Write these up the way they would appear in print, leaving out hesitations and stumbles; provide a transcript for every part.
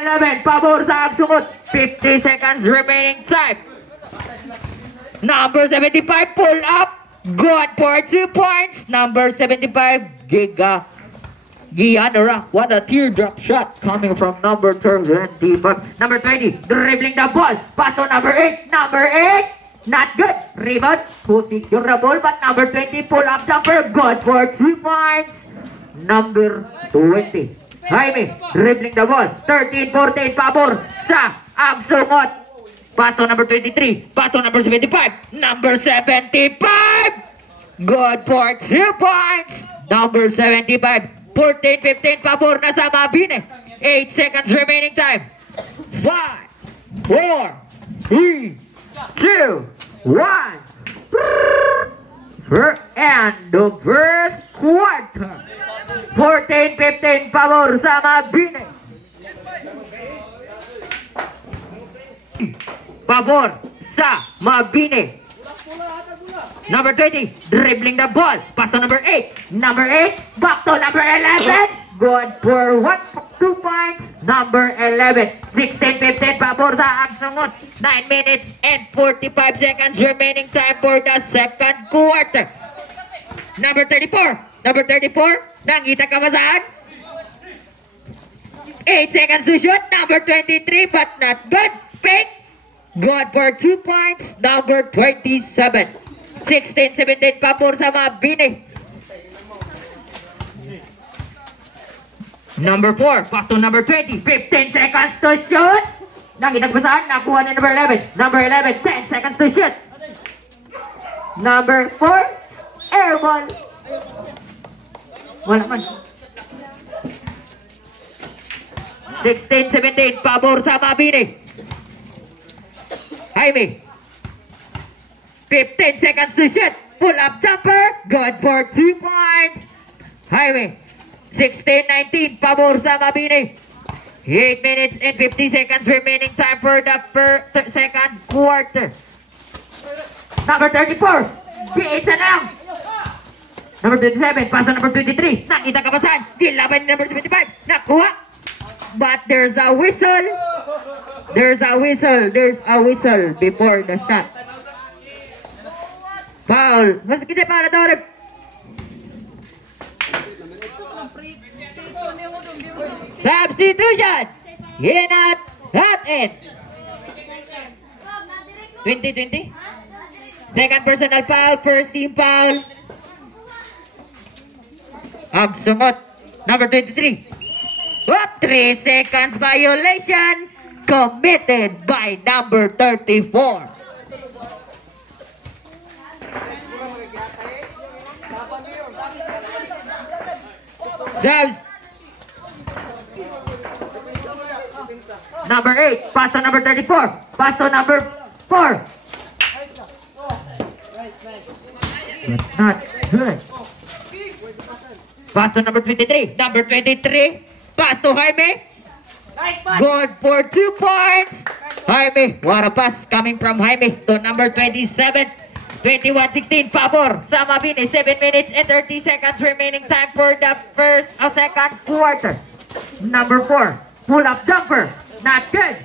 11, pabor sa Agsungot. 50 seconds remaining time. Number 75, pull up. Good for 2 points. Number 75, Gianora. What a teardrop shot coming from number 25. Number 20, dribbling the ball. Pass to number 8. Number 8, not good. Rebound. Who secure the ball, but number 20, pull up jumper. Good for 2 points. Number 20. Jaime, dribbling the ball. 13-14, pabor sa Agsungot. Pass to number 23. Pass to number 75. Number 75. Good for 2 points. Number 75. 14-15, pabor na sa Mabini. 8 seconds remaining time. 5, 4, 3, 2, 1. And the first quarter. 14-15, pabor sa Mabini. Pabor sa Mabini. Number 20, dribbling the ball. Pass to number 8. Number 8, back to number 11. Good for 2 points. Number 11. 16-15, pabor sa Agsungot. 9 minutes and 45 seconds remaining time for the second quarter. Number 34. Number 34, nangita ka ba saan? 8 seconds to shoot. Number 23, but not good. Fake. Good for 2 points. Number 27. 16-17, pabor sa Mabini. Number 4, pass to number 20. 15 seconds to shoot. Nangita ka ba saan? Nakuha ni number 11. Number 11, 10 seconds to shoot. Number 4, airball. Wala man. 16-17, pabor sa Mabini. Jaime. 15 seconds to shoot. Pull up jumper. Good for 2 points. Jaime. 16-19, pabor sa Mabini. 8 minutes and 50 seconds remaining time for the second quarter. Number 34. D8 na lang. Number 27, pass to number 23. Nakita ka pa saan? Dilaban ni number 25. Nakuha. But there's a whistle. There's a whistle before the shot. Foul. Mas kita para daw. Substitution. Hinat. Hot end. 20-20. Second personal foul. First team foul. Agsungot. Number 23. What? 3 seconds violation committed by number 34. Number 8, pass to number 34. Pass to number 4. That's not good. Pass to number 23. Number 23. Pass to Jaime. Good for 2 points. Jaime. What a pass coming from Jaime to number 27. 21-16. Pabor sa Mabini. 7 minutes and 30 seconds remaining time for the second quarter. Number 4. Pull up jumper. Not good.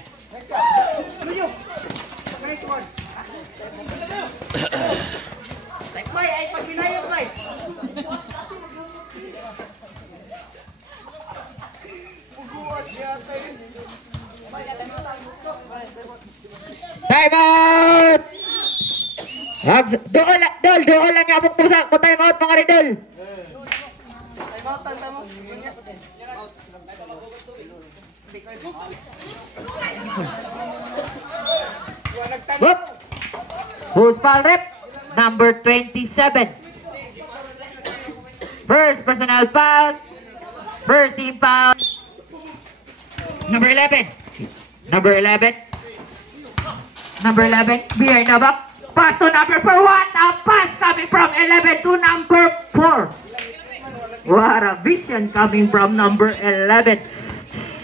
Time out! Doon lang yung abok pusa. Time out mga ridol. Time out, time out. Whoop! Who's foul rep? Number 27. First personal foul. First team foul. Number 11. Number 11. Number 11. Behind the back. Pass to number 4. What a pass coming from 11 to number 4. What a vision coming from number 11.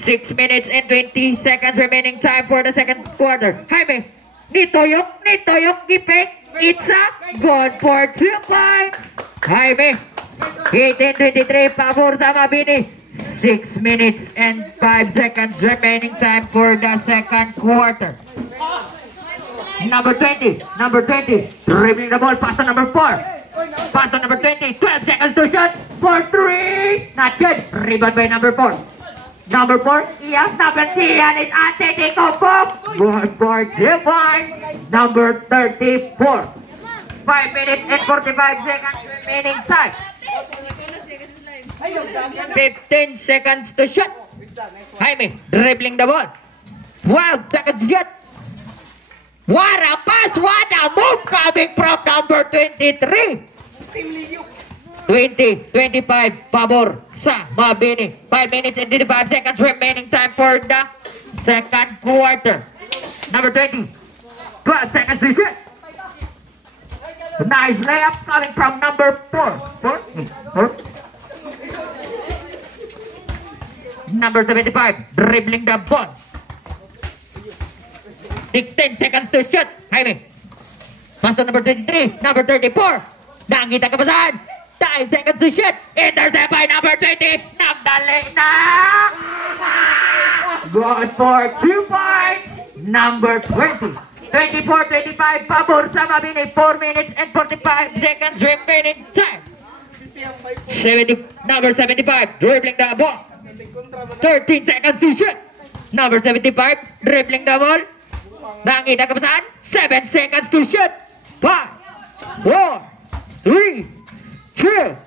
6 minutes and 20 seconds remaining time for the second quarter. Jaime. Nitoyok, gipek. It's a good for 2 points. Jaime. 18-23, pabor sa Mabini. 6 minutes and 5 seconds remaining time for the second quarter. Number 20, dribbling the ball, pass to number 4. Pass to number 20, 12 seconds to shoot for 3. Not good. Rebound by number 4. Number 4, Ian. Number 3, Ian is Antetokounmpo. Good for 2 points. Number 34. 5 minutes and 45 seconds remaining time. 15 seconds to shoot. Jaime dribbling the ball. 12 seconds to shoot. What a pass, what a move coming from number 23. 25, pabor sa Mabini. 5 minutes and 25 seconds remaining time for the second quarter. Number 20, 12 seconds to shoot. Nice layup coming from number 4. Number 75, dribbling the ball. 16 seconds to shoot. Jaime. Pass to number 23. Number 34. Nakita ka pa saan? 5 seconds to shoot. Intercept by number 20. Nagdali na. Good for 2 points. Number 20. 24-25. Pabor sa Mabini. 4 minutes and 45 seconds remaining time. Number 75. Dribbling the ball. 13 seconds to shoot. Number 75. Dribbling the ball. Nakita ka pa saan? 7 seconds to shoot. 5, 4, 3, 2.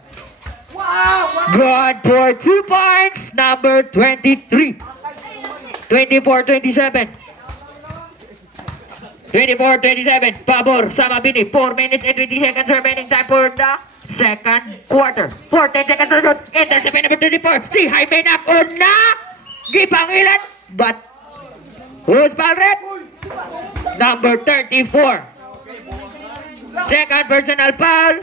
Good for 2 points. Number 23. 24-27. 24-27. Pabor sa Mabini. 4 minutes and 20 seconds remaining time for the second quarter. 14 seconds to shoot. Intercept number 24. Si Jaime na una. Gipangilan. But who's foul rep? Number 34. Second personal foul.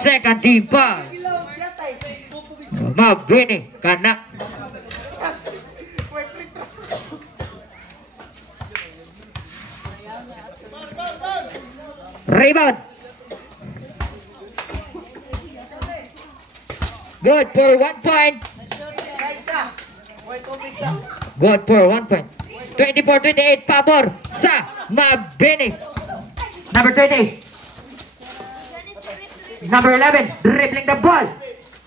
Second team foul. Mabini kana. Rebound. Good for 1 point. Good for 1 point. 24-28, pabor sa Mabini. Number 20. Number 11, dribbling the ball.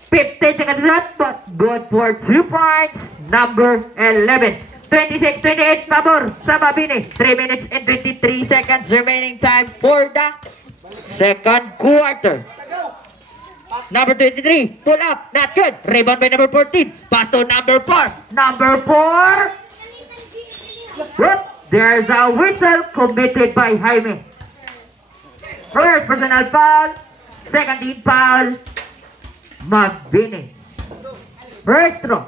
15 seconds left, but good for 2 points. Number 11. 26-28, pabor sa Mabini. 3 minutes and 23 seconds remaining time for the second quarter. Number 23, pull up, not good. Rebound by number 14. Pass to number 4. Number 4. Whoop, there's a whistle committed by Jaime. First personal foul. Second team foul. Mabini. First throw.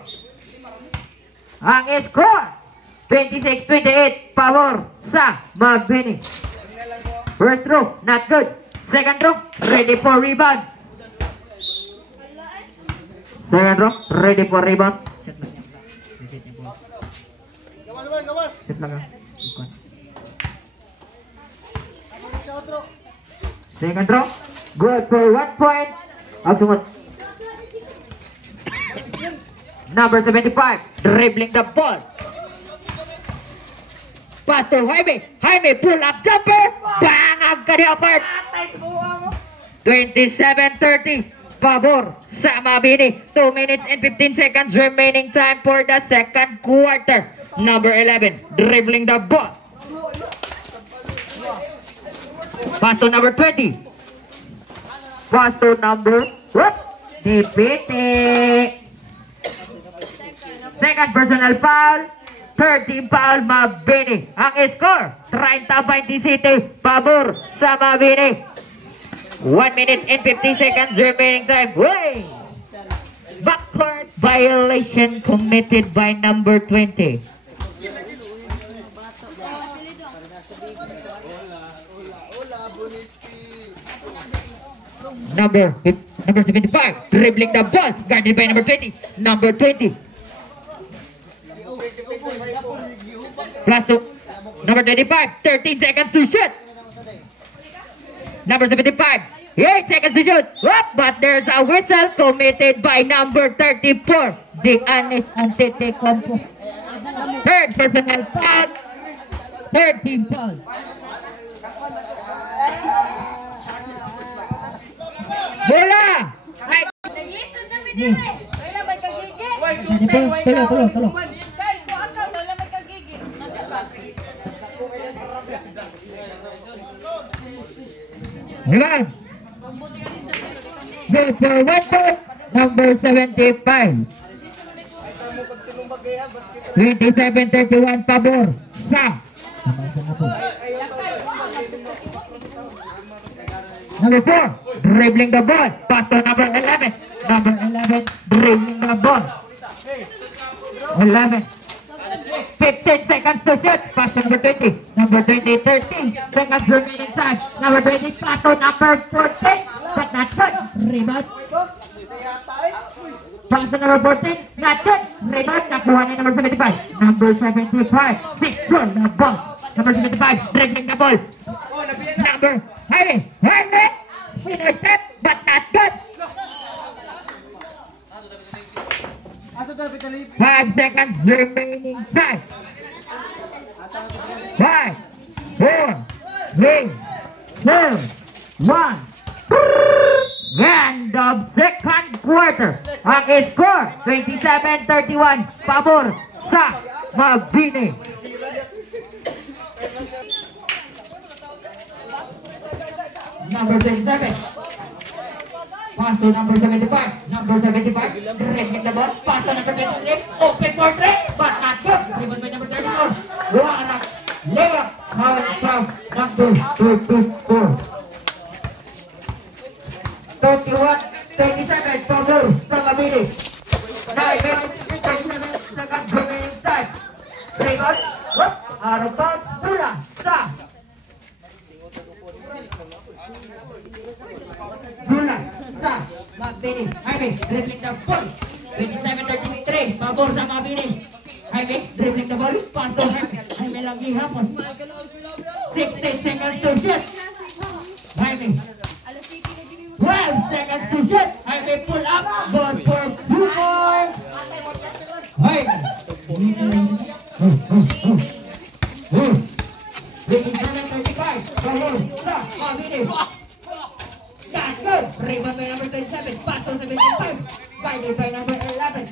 Ang score 26-28, pabor sa Mabini. First throw, not good. Second throw, ready for rebound. Second throw, ready for rebound. Set lang ah. Second throw, good for 1 point. Ang sumunod. Number 75, dribbling the ball. Pass to Jaime. Jaime, pull up jumper. Bang! Ang kaniapart. 27-30. Pabor sa Mabini. 2 minutes and 15 seconds remaining time for the second quarter. Number 11, dribbling the ball. Pass to number 20. Pass to number... Whoop! Dipiti. Second personal foul. Third team foul, Mabini. Ang score, 30-27, pabor sa Mabini. 1 minute and 50 seconds remaining time. Way! Backcourt violation committed by number 20. Number 75, dribbling the ball, guarded by number 20. Number 20. Plus to number 25, 13 seconds to shoot. Number 75, 8 seconds to shoot. Whoop, but there's a whistle committed by number 34. The Anis Antetokounmpo. Third personal foul. Third team foul. Bola! Ay! Tulo. Ivan! Goes for 1 point, number 75. 27-31 pabor sa number 4, dribbling the ball, pass to number 11. Number 11, dribbling the ball. 11. 15 seconds to shoot, pass to number 20. Number 20, 13 seconds remaining time. Number 20, pass to number 14, but not good. Rebound. Pass to number 14, not good. Rebound, nakuha ni number 75. Number 75, 6 on the ball. Number 75, dribbling the ball. Number, Jaime, winner step, but not good. 5 seconds remaining time. 5, 4, 3, 2, 1. End of second quarter. Ang score, 27-31. Pabor sa Mabini. Number 27. Pass to number 75. Number 75. Dribbling the ball. Pass to number 23. Open for 3. But not good. Driven by number 34. One layup. Coming from number 34. 31-27. Pabor sa Mabini. 9 minutes. 37 seconds remaining time. Rebound. Out of bounds. Bola sa Bola sa Mabini. Jaime dribbling the ball. 27-33. Pabor sa Mabini. Jaime dribbling the ball. Pass to Jaime. Jaime lagi hapon. 16 seconds to shoot. Jaime. 12 seconds to shoot. Jaime pull up. Ball for 2 points. Jaime. 27-35. Pabor sa Mabini. That's good. Rebound by number 27. Pass to 75. Guided by number 11.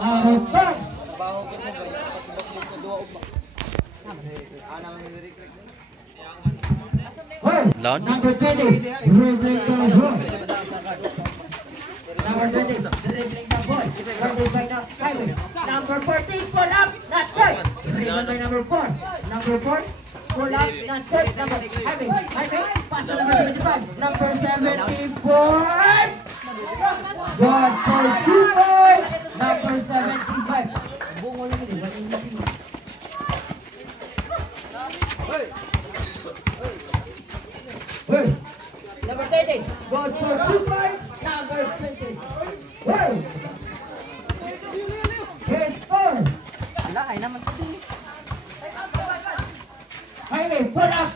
Out of bounds. Number 20. Dribbling the ball. Number 20. Dribbling the ball. Guided by the highway. Number 14. Pull up. Not good. Rebound by number 4. Number 4. Pull up, not good. Number, Jaime, pass to number 75. Number 74. God for 2 points. Number 75. Number 30. God for 2 points. Number 20. Here's 4. Wala, ay naman ito. Jaime, pull up!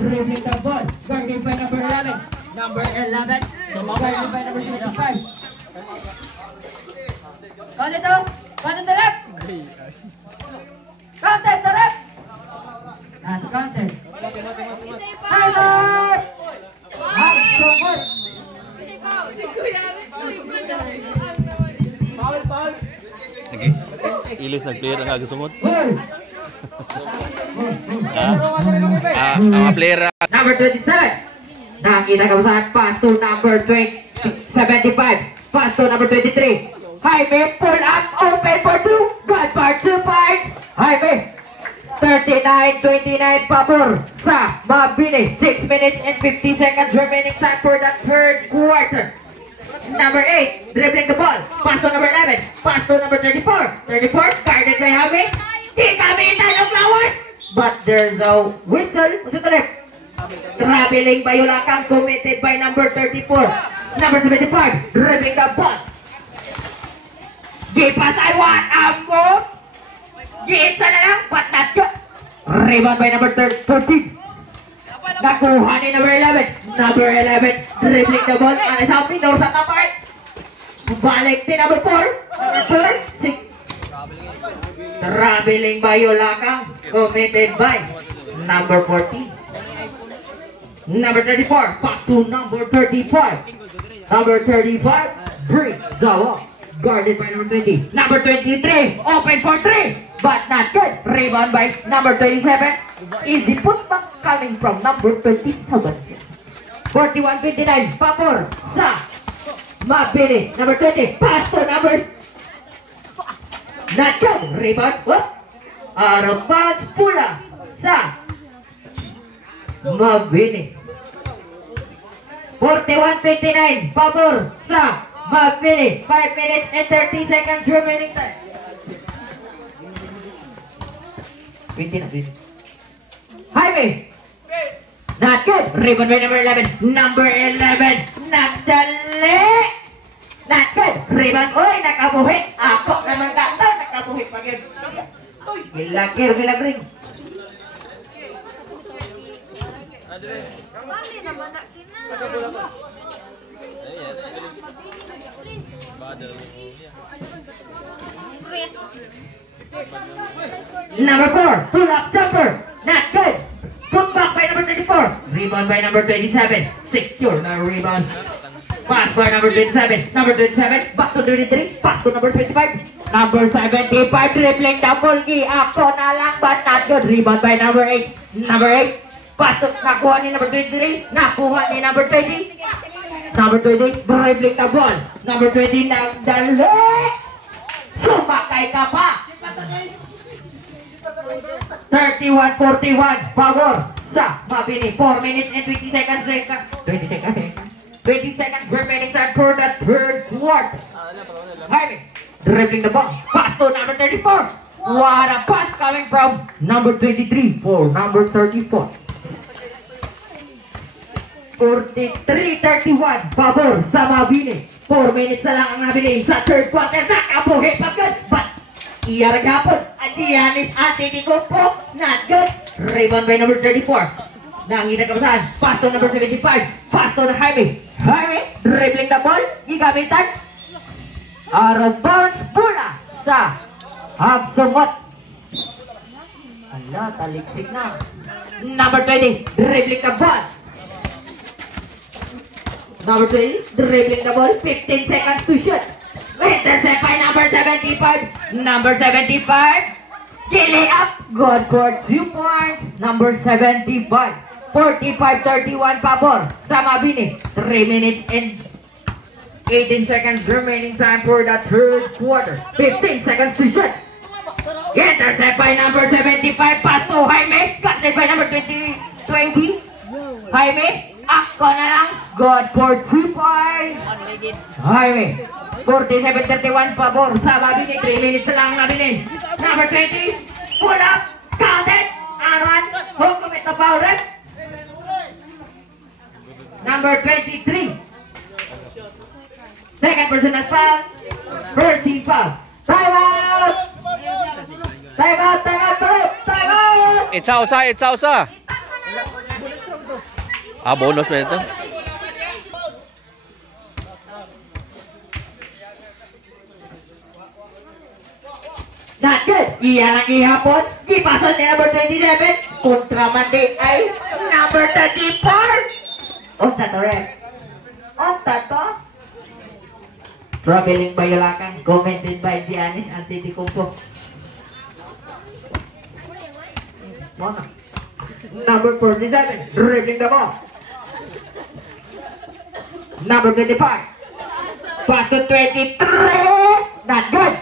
Dribbling the ball, guarded by number 11. Number 11, guarded by number 25. Count it out. Count it the rep. Count it the rep. Not counted. Time out. Ilis na player ang agasungot. Number 27. Nakita ka saan? Pass to number 75. Pass to number 23. Jaime, pull up, open for 2. God for 2 points. Jaime, 39-29 pabor sa Mabini. 6 minutes and 50 seconds remaining time for the third quarter. Number 8, dribbling the ball. Pass to number 11. Pass to number 34. 34, guarded by Jaime. Di kami tayo flowers. But there's a whistle. What's it left? Traveling by Yulakang, committed by number 34. Number 75, dribbling the ball. Gipas, I want a move. Giitsa na lang, but not good. Rebound by number 13. Nakuha ni number 11. Number 11, dribbling the ball. Ano sa pinor sa tapay? Balik ni number 4. Number 6. Traveling by Yulakang, committed by number 14. Number 34, back to number 35. Number 35, Bri Zawa, guarded by number 20. Number 23, open for 3, but not good. Rebound by number 27. Easy putback coming from number 27. 41-29, pabor sa Mabini. Number 20, pass to number... Not good. Rebound, what? Out of bounds, pula sa Mabini. 41-29, pabor sa Mabini. 5 minutes and 30 seconds remaining time. 20 na, Jaime! Not good. Rebound by number 11. Number 11. Not dali. Not good. Rebound. Uy, nakabuhit. Ako naman gato. Nakabuhit pa yun. Gilagir, gilagring. Number 4, pull up jumper, not good. Put back by number 34. Rebound by number 27. Secure na rebound. Pass by number 27. Number 27, back to 23. Pass to number 25. Number 75, dribbling the ball. Ako na lang, but not good. Rebound by number 8. Number 8. Pass to, nakuha ni number 23. Nakuha ni number 20. Number 20, dribbling the ball. Number 20, nagdali. Sumakay ka pa. 31-41, pabor sa Mabini. 4 minutes and 20 seconds. 20 seconds remaining time for the third quarter. Jaime, dribbling the ball. Pass to number 34. What a pass coming from number 23 for number 34. 43-31, pabor sa Mabini. 4 minutes na lang ang nabili sa third quarter. Nakabuhi pa good, but iyarag hapon. At Giannis Antetokounmpo, not good. Rebound by number 34. Nangita ka saan? Pass to number 75. Pass to Jaime. Jaime, dribbling the ball. Gigamitan. Out of bounds, pula sa Habsumot. Ala, taliksik na. Number 20, dribbling the ball. Number 20, dribbling the ball. 15 seconds to shoot. Intercept by number 75. Number 75. Gilly up. Good for 2 points. Number 75. 45-31 pabor sa Mabini. 3 minutes and 18 seconds remaining time for the third quarter. 15 seconds to shoot. Intercept by number 75. Pass to Jaime. Cut by number 20. Jaime. Ako na lang. Good for 2 points. Jaime. 47-31 pabor sa Mabini. 3 minutes lang nabili. Number 20. Pull up. Counted. Aran. Who commit the foul rep? Number 23. Second personal foul. 13 foul. Time out. Time out. Time out. Time out. It's outside. Ah, bonus ba ito? Not good. Iyan ang ihapon. Ipasol ni number 27. Kontraman ay number 34. Onta to, Rex. Onta to. Traveling by Yulakang. Commented by Giannis Antetokounmpo. Number 47. Dribbling the ball. Number 25. Pass to 23. Not good.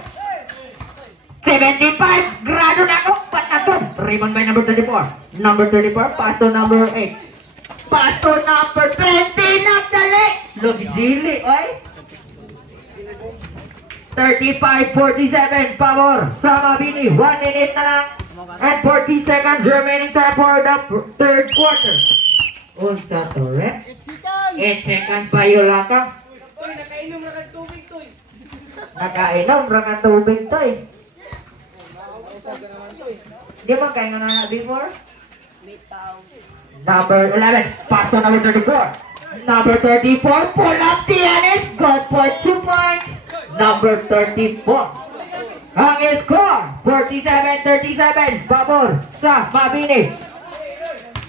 75. Grado na ko. But not good. Rebound by number 34. Number 34. Pass to number 8. Pass to number 20. Nagdali. Luxili. Oy. 35-47. Pabor. Sa Mabini. 1 minute na lang. And 40 seconds remaining time for the third quarter. Unsa to, ref? 8 seconds pa yun lang ka. Toy, nakainom na kang tubig, Toy. Nakainom ra ka tubig to eh. Di ba kaya nga na before? Number 11, pass to number 34. Number 34, pull up Tianis, good for 2 points. Number 34. Ang score, 47-37, Babor sa Mabini.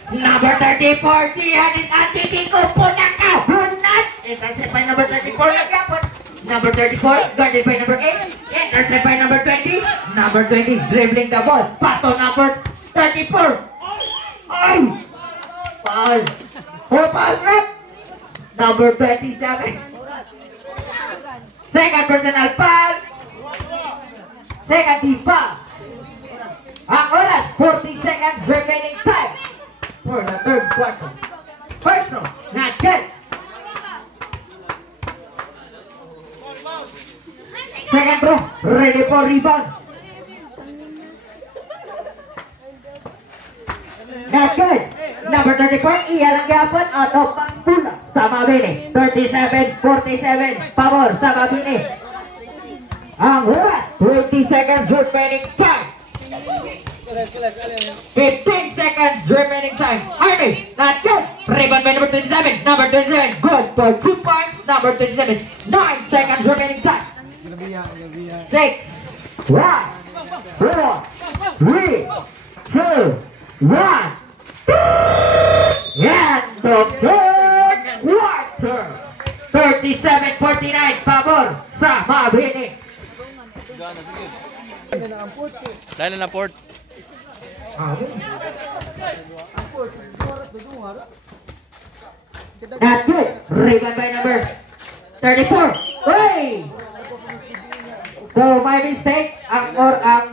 Number 34, Tianis Antitico, punang ka, hunat. Intercept by number 34, nagkapon. Number 34, guarded by number 8. Intercept by number 20. Number 20, dribbling the ball. Pass to number 34. Ay! Foul. Foul, rep. Number 27. Second personal foul. Second team foul. Ang oras, 40 seconds remaining time for the third quarter. First row, not good. Second row, ready for rebound. Not good. Number 34, iyalang gapon out of Pula sa Mabini. 37-47, pabor sa Mabini. Ang oras, 20 seconds remaining time. 15 seconds remaining time. Army, not good. Rebound by number 27. Number 27, good for 2 points. Number 27, 9 seconds remaining time. 6, 5, 4, 3, 2, 1. And the third quarter. 37-49, pabor sa Mabini. Dahil na port. Not good. Rebound by number 34. Hey! So, my mistake. Ang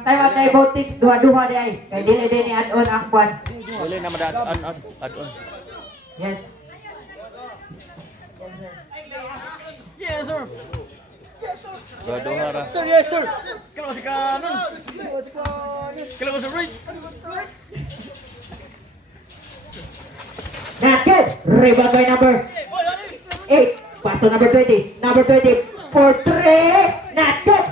time na voting, duha-duha di ay. Kaya dili ni add-on ang kwan. Dili na add-on. Yes. Yes, sir. Gado hara. Sir, yes, sir. Kalau si kanan. Kalau si right. Not good. Rebound by number 8. Pass to number 20. Number 20 for 3. Not good.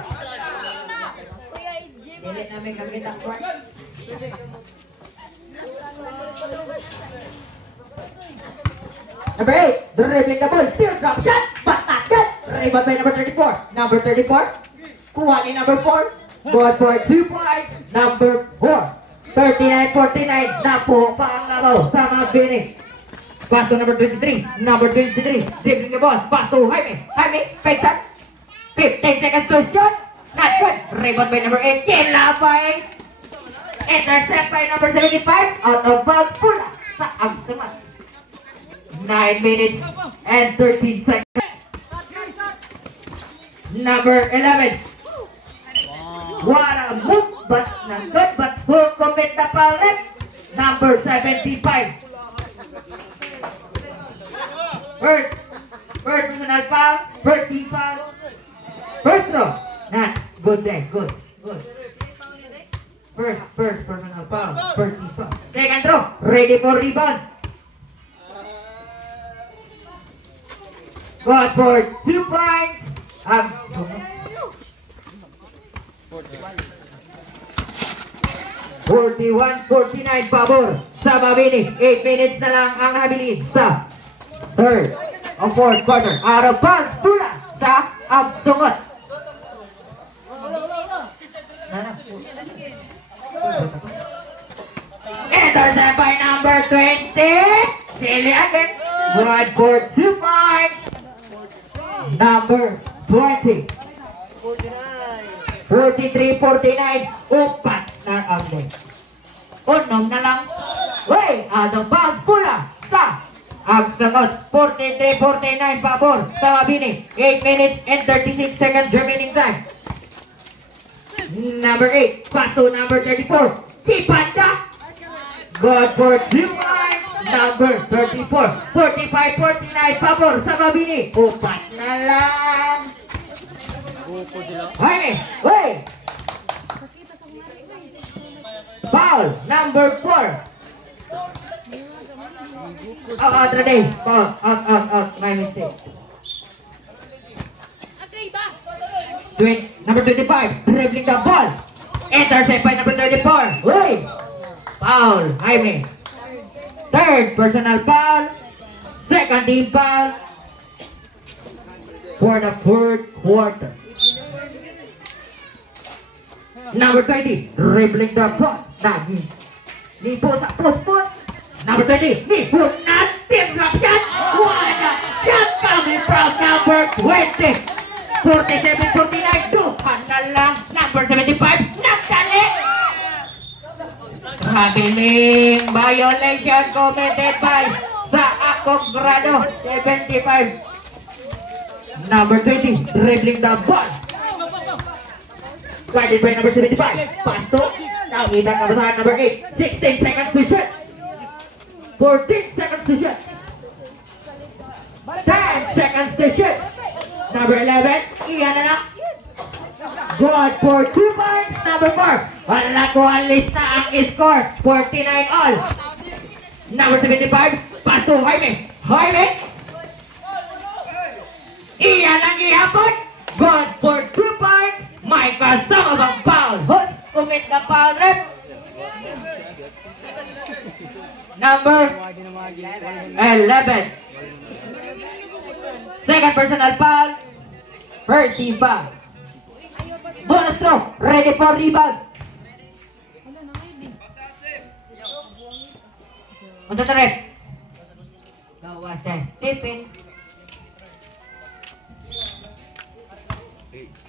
Dili namin kakita kwan. Number 8, dribbling the ball, still drop shot, but not good. Rebound by number 34. Number 34, kuha ni number 4. Good for 2 points. Number 4. 39-49, napo pa ang labaw sa Mabini. Pass to number 23. Number 23, dribbling the ball. Pass to Jaime. Jaime, fake shot. 15 seconds to shoot. Not good. Rebound by number 8. Kilabay. Intercept by number 75. Out of bounds. Pula sa Agsamat. 9 minutes and 13 seconds. Number 11. What a move, but not good. But who commit the foul left? Number 75. First personal foul. First team foul. First throw. Not good there. Good. First personal foul. First team foul. Second throw. Ready for rebound. Good for 2 points. 41-49 pabor sa Mabini. 8 minutes na lang ang habilin sa third o fourth quarter. Out of bounds, Pula sa Absungot. Intercept by number 20. Silly again. Good for 2 points. Number 20. 43-49. Upat na ang day. Unom na lang. Way, out of bounds, Pula sa Ang sagot, 43-49 pabor sa Mabini. 8 minutes and 36 seconds remaining time. Number 8, pass to number 34. Si Panda. Good for 2 points. Number 34, 45-49 pabor sa Mabini. Upat na lang. Hey, hey. Foul, number 4. Out, Rene. Out. My mistake. Number 25, dribbling the ball. Intercept by number 34. Hey. Foul, Jaime. Third personal foul. Second team foul. For the third quarter. Number 20, dribbling the ball. Nipo sa post. Number 20, Nipo na tip drop shot. What a shot coming from number 20. 47-49, duhan na lang. Number 75, nagdali. Habiling violation committed by sa Akong Grado 75. Number 20, dribbling the ball. Guarded by number 75. Pasto. Nakita ka ba sa number 8? 16 seconds to shoot. 14 seconds to shoot. 10 seconds to shoot. Number 11, iyan na lang. Good for 2 points. Number 4. Wala ko alis na ang score. 49 all. Number 75. Paso Jaime. Iyan ang ihapon. Good for 2 points. May kasama bang foul? Hood. Commit the foul rep. Number 11. Second personal foul. First team foul. Bonus throw. Ready for rebound. Untuk ref. Kawasan tipin.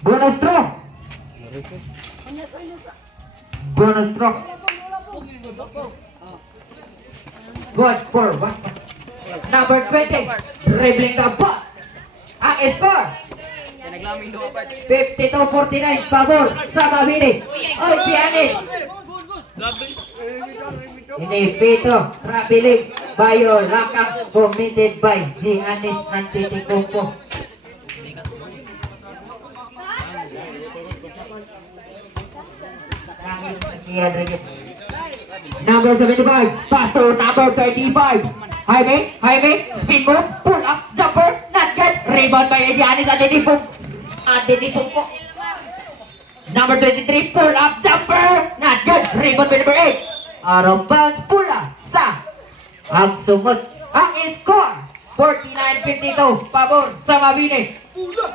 Bonus throw. Bonus throw. Good for 1. Number 20. Dribbling the ball. Ang score. 52-49 pabor sa Mabini. Oy, Pianis. Ini Pito Rabiling Bayo Lakang committed by Giannis Antetokounmpo. Number 75, pass to number 35. Jaime, spin move, pull up, jumper, not good. Rebound by Giannis Antetokounmpo. Number 23, pull up, jumper, not good. Rebound by number 8. Out of bounds, pula sa ang sunod. Ang score, 49-52, pabor sa Mabini. Bula.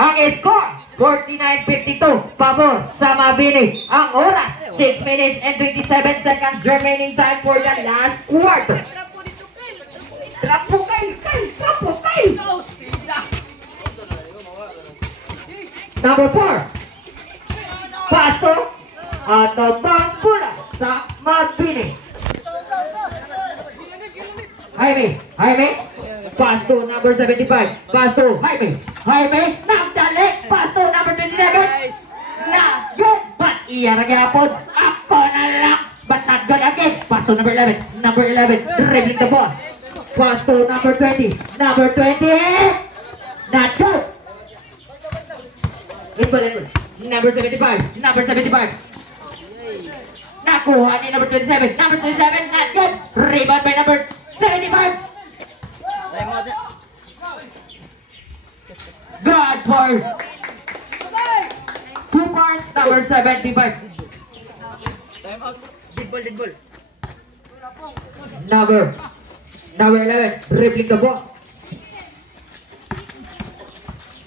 Ang score, 49-52, pabor sa Mabini. Ang oras, 6 minutes and 27 seconds remaining time for the last quarter. Trapo kay! Number 4, Pasto atau pula sa Mabini. Jaime, Pasto number 75. Pasto, Jaime, nagdali. Pasto number 27. Not good, but iya nagyapon. Ako na lang, but not good again. Pasto number 11. Dribbling the ball. Pasto number 20. Not good. Inbal. Number 75. Nakuha ni number 27. Not good. Rebound by number 75. God for 2 points. Number 75. Dead ball. Number 11. Dribbling the ball.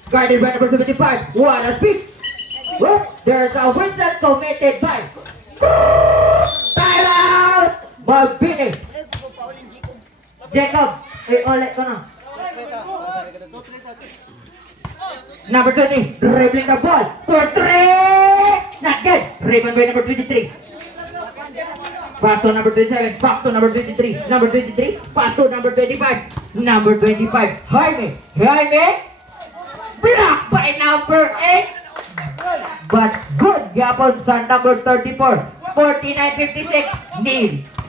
Guarded by number 75. What a speed. There's a whistle committed by time out. Mabini. Jacob, ulit ko na. Number 20, dribbling the ball for 3. Not good. Rebound by number 23. Pass to number 27. Pass to number 23. Number 23. Pass to number 25. Number 25. Jaime. Blocked by number 8. But good gapon sa number 34. 49-56.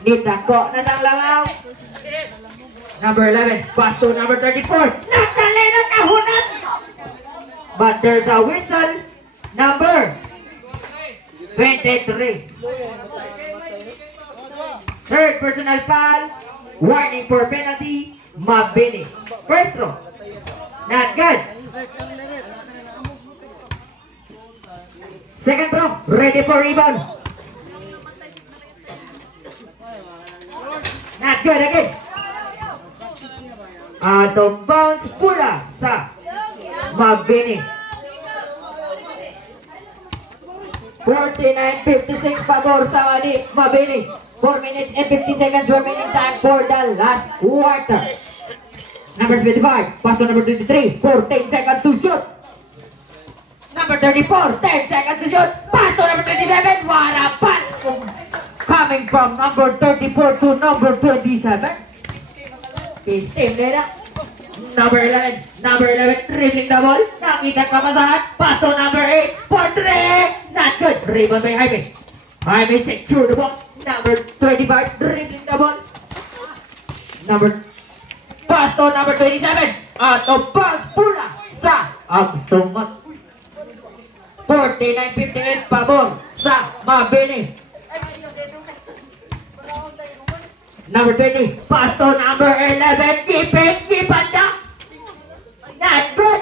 Nitako na sang langaw. Number 11. Pass to number 34. Nagdali na kahunat. But there's a whistle. Number 23. Third personal foul. Warning for penalty. Mabini. First throw. Not good. Second throw. Ready for rebound. Not good again. Out of bounds pula sa Mabini. 49-56 pabor sa Mabini. 4 minutes and 50 seconds remaining time for the last quarter. Number 25, pass to number 23, 14 seconds to shoot. Number 34, 10 seconds to shoot. Pass to number 27, what a pass! Coming from number 34 to number 27. His team leader. Number 11, dribbling the ball. Nakita kamasahan. Pass to number 8 for 3. Not good. Rebound by Jaime. Jaime secure the ball. Number 25, dribbling the ball. Pass to number 27. Out of bounds pula sa Agsungot. 49-58 pabor sa Mabini. Number 20, pass to number 11, keep banda. Not good.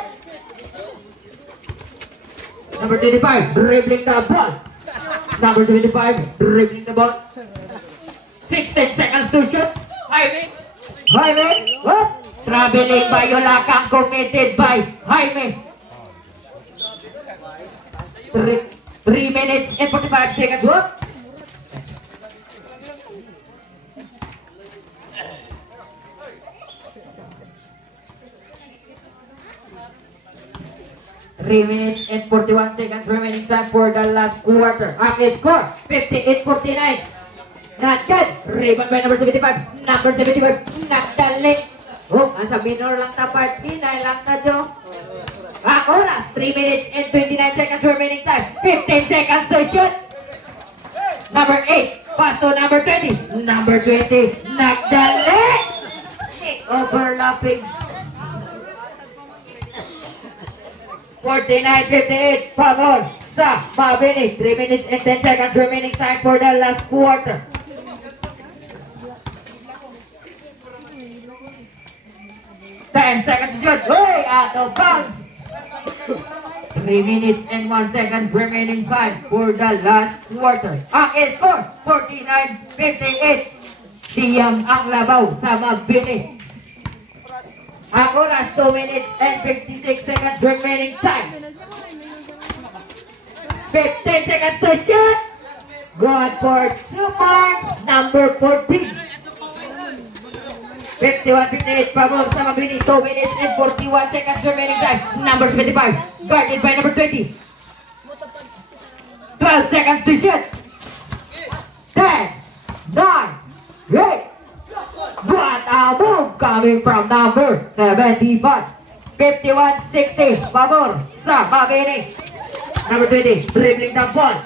Number 25, dribbling the ball. Number 25, dribbling the ball. 16 seconds to shoot. Jaime. Whoop. Traveling by Yolakang, committed by Jaime. 3 minutes and 45 seconds. Whoop. Three minutes and 41 seconds remaining time for the last quarter. Ang score, 58-49. Not good. Rebound by number 75. Number 75. Nagdali. Oh, nasa minor lang na part. Pinay lang na Jo. Ang oras, 3 minutes and 29 seconds remaining time. 15 seconds to shoot. Number 8. Pass to number 20. Number 20. Nagdali. Overlapping. 49-58, favor sa Mabini. 3 minutes and 10 seconds remaining time for the last quarter. Ten seconds to shoot. Way out of bounds. 3 minutes and 1 second remaining time for the last quarter. Ang score, 49-58. Siyam ang labaw sa Mabini. Ang oras, 2 minutes and 56 seconds remaining time. 15 seconds to shoot. Good for 2 points. Number 14. 51-58 pabor sa Mabini. 2 minutes and 41 seconds remaining time. Number 25. Guarded by number 20. 12 seconds to shoot. 10, 9, 8. What a move coming from number 75. 51-60, pabor sa Mabini. Number 20, dribbling the ball.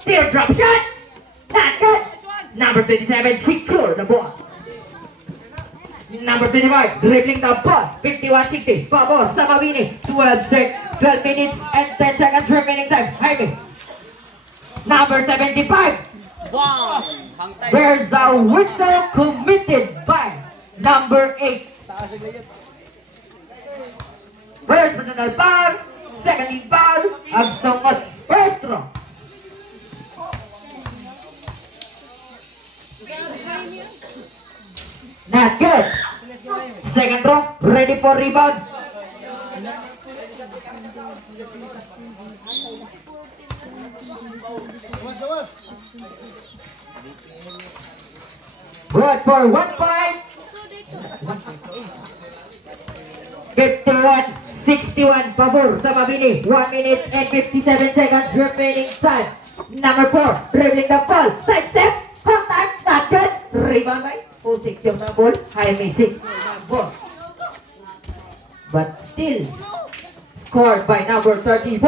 Teardrop shot. Not good. Number 27, secure the ball. Number 25, dribbling the ball. 51-60, pabor sa Mabini. 12 minutes and 10 seconds remaining time. Jaime. Number 75. Wow! There's a whistle committed by number 8. First personal foul, second lead foul, Agsungot first throw. Not good. Second throw, ready for rebound. Good for 1 point. 51-60. 61 pabor sa Mabini. 1 minute and 57 seconds remaining time. Number 4, dribbling the ball. Side step. Contact. Not good. Rebound by Pusik yung ball. Jaime 6. Ball. But still scored by number 34.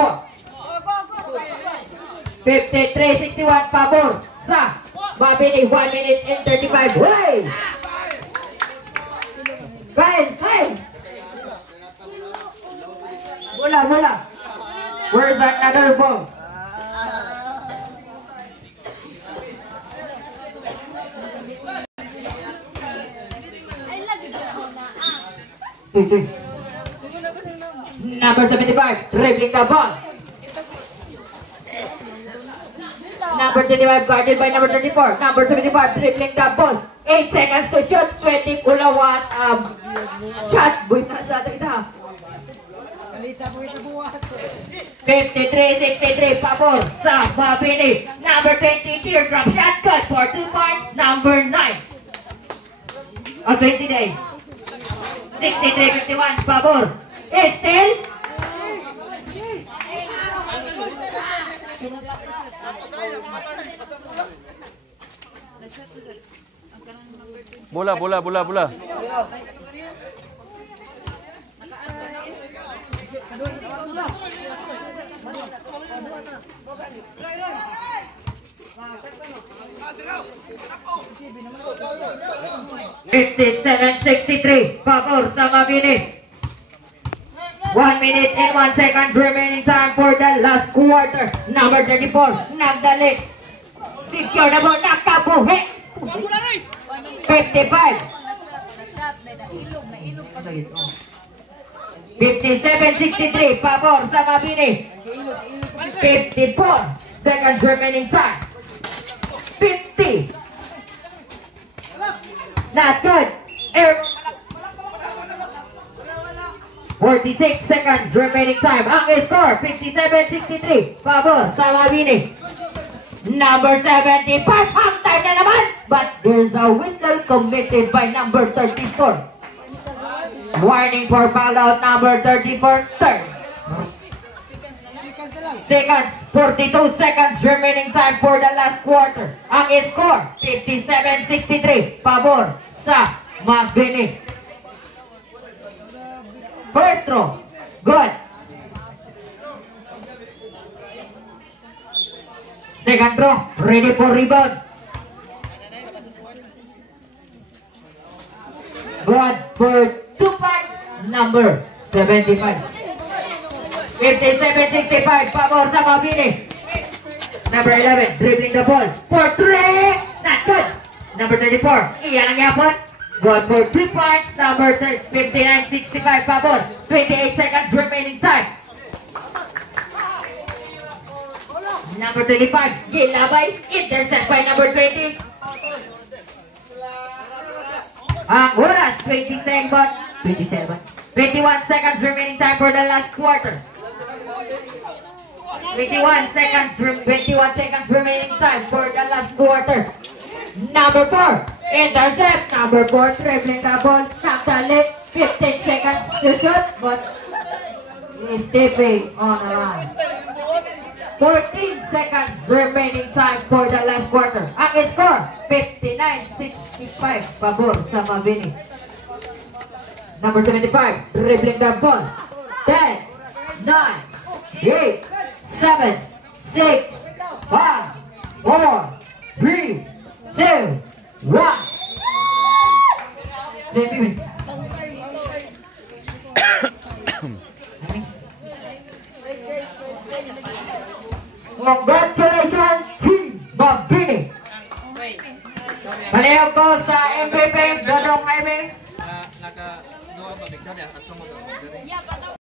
53-61 pabor sa Mabini. 1 minute and 35. Way! Kain! Bola. Where's another ball? Number 75, dribbling the ball. Number 25, guarded by number 34. Number 75, dribbling the ball. 8 seconds to shoot. 20 ulawat. Shot. Buwit na sa ating isa. 53-63, pabor sa Mabini. Number 20, teardrop shot. Good for 2 points. Number 9. On 20 days. 63-51, pabor. Still. Bola. 57-63, pabor sa Mabini. 1 minute and 1 second remaining time for the last quarter. Number 34, nagdali. Secure na ball, nakabuhi. 55. 57-63, pabor sa Mabini. 54 seconds remaining time. 50. Not good. 46 seconds remaining time. Ang score, 57-63. Pabor sa Mabini. Number 75. Half time na naman. But there's a whistle committed by number 34. Warning for foul out number 34. Third. Seconds. 42 seconds remaining time for the last quarter. Ang score, 57-63. Pabor sa Mabini. First throw. Good. Second throw. Ready for rebound. Good for 2 points. Number 75. 57-65. Pabor sa Mabini. Number 11. Dribbling the ball. For 3. Not good. Number 34. Iyan ang yapon. Good for 3 points. Number 59-65. Pabor. 28 seconds remaining time. Number 25. Gilabay. Intercept by number 20. Ang oras. 27. 21 seconds remaining time for the last quarter. 21 seconds remaining time for the last quarter. Number 4, intercept. Number 4, dribbling the ball. Naksalit. 15 seconds to shoot, but he's stepping on the line. 14 seconds remaining time for the last quarter. Ang score, 59-65. Pabor sa Mabini. Number 75, dribbling the ball. 10, 9, 8, 7, 6, 5, 4, 3, 2, 1. Congratulations, Team Mabini. Pareho ko sa MVP, Dodong Jaime. Naka-duwa ba, Victoria? At sumunod.